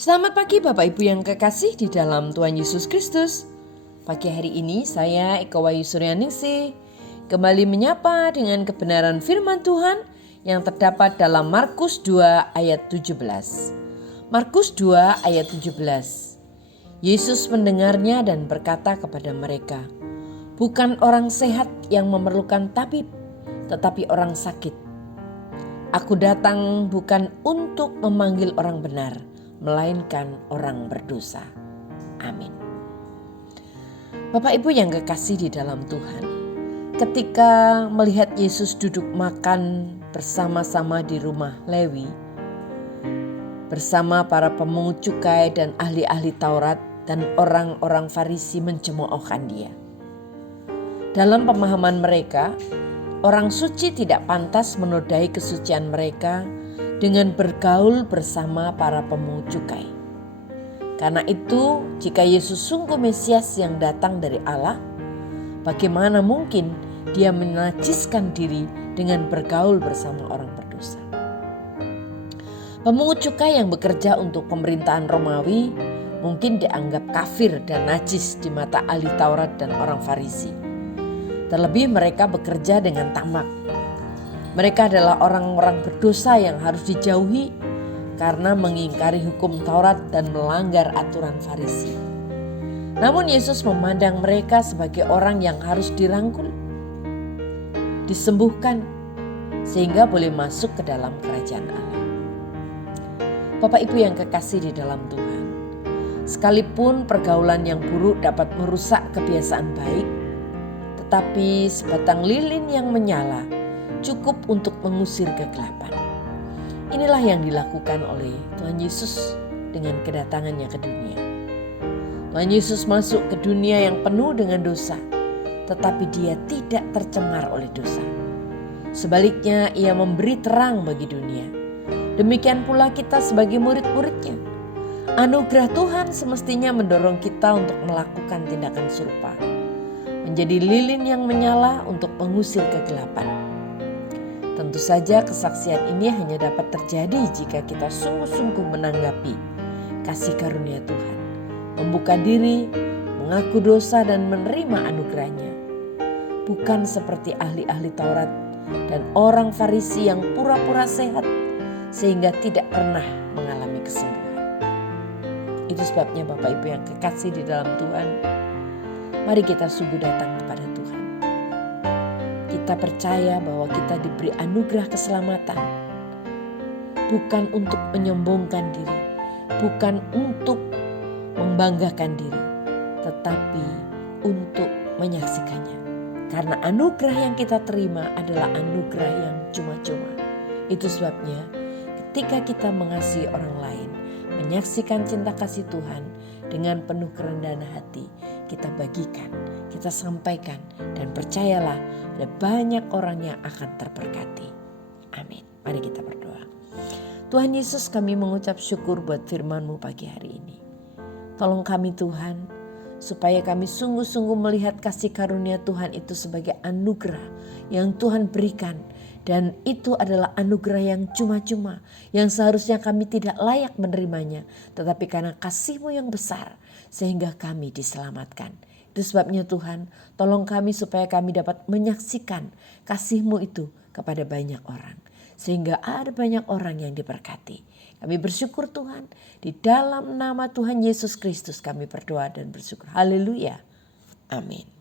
Selamat pagi Bapak Ibu yang kekasih di dalam Tuhan Yesus Kristus. Pagi hari ini saya Eka Wayu Suryaningsih kembali menyapa dengan kebenaran firman Tuhan yang terdapat dalam Markus 2 ayat 17. Markus 2 ayat 17. Yesus mendengarnya dan berkata kepada mereka, "Bukan orang sehat yang memerlukan tabib, tetapi orang sakit. Aku datang bukan untuk memanggil orang benar, melainkan orang berdosa." Amin. Bapak Ibu yang kekasih di dalam Tuhan, ketika melihat Yesus duduk makan bersama-sama di rumah Lewi, bersama para pemungut cukai dan ahli-ahli Taurat dan orang-orang Farisi mencemoohkan dia. Dalam pemahaman mereka, orang suci tidak pantas menodai kesucian mereka dengan bergaul bersama para pemungut cukai. Karena itu, jika Yesus sungguh Mesias yang datang dari Allah, bagaimana mungkin dia menajiskan diri dengan bergaul bersama orang berdosa? Pemungut cukai yang bekerja untuk pemerintahan Romawi mungkin dianggap kafir dan najis di mata ahli Taurat dan orang Farisi. Terlebih mereka bekerja dengan tamak. Mereka adalah orang-orang berdosa yang harus dijauhi karena mengingkari hukum Taurat dan melanggar aturan Farisi. Namun Yesus memandang mereka sebagai orang yang harus dirangkul, disembuhkan, sehingga boleh masuk ke dalam kerajaan Allah. Bapak Ibu yang kekasih di dalam Tuhan, sekalipun pergaulan yang buruk dapat merusak kebiasaan baik, tetapi sebatang lilin yang menyala cukup untuk mengusir kegelapan. Inilah yang dilakukan oleh Tuhan Yesus dengan kedatangannya ke dunia. Tuhan Yesus masuk ke dunia yang penuh dengan dosa, tetapi dia tidak tercemar oleh dosa. Sebaliknya, ia memberi terang bagi dunia. Demikian pula kita sebagai murid-muridnya. Anugerah Tuhan semestinya mendorong kita untuk melakukan tindakan serupa, menjadi lilin yang menyala untuk mengusir kegelapan. Tentu saja kesaksian ini hanya dapat terjadi jika kita sungguh-sungguh menanggapi kasih karunia Tuhan, membuka diri, mengaku dosa dan menerima anugerahnya. Bukan seperti ahli-ahli Taurat dan orang Farisi yang pura-pura sehat sehingga tidak pernah mengalami kesembuhan. Itu sebabnya Bapak Ibu yang kekasih di dalam Tuhan, mari kita sungguh datang kepada Tuhan. Kita percaya bahwa kita diberi anugerah keselamatan, bukan untuk menyombongkan diri, bukan untuk membanggakan diri, tetapi untuk menyaksikannya. Karena anugerah yang kita terima adalah anugerah yang cuma-cuma. Itu sebabnya ketika kita mengasihi orang lain, menyaksikan cinta kasih Tuhan dengan penuh kerendahan hati, kita bagikan, kita sampaikan, dan percayalah ada banyak orang yang akan terberkati. Amin. Mari kita berdoa. Tuhan Yesus, kami mengucap syukur buat firman-Mu pagi hari ini. Tolong kami Tuhan, supaya kami sungguh-sungguh melihat kasih karunia Tuhan itu sebagai anugerah yang Tuhan berikan. Dan itu adalah anugerah yang cuma-cuma, yang seharusnya kami tidak layak menerimanya. Tetapi karena kasih-Mu yang besar, sehingga kami diselamatkan. Itu sebabnya Tuhan, tolong kami supaya kami dapat menyaksikan kasih-Mu itu kepada banyak orang. Sehingga ada banyak orang yang diberkati. Kami bersyukur Tuhan, di dalam nama Tuhan Yesus Kristus kami berdoa dan bersyukur. Haleluya. Amin.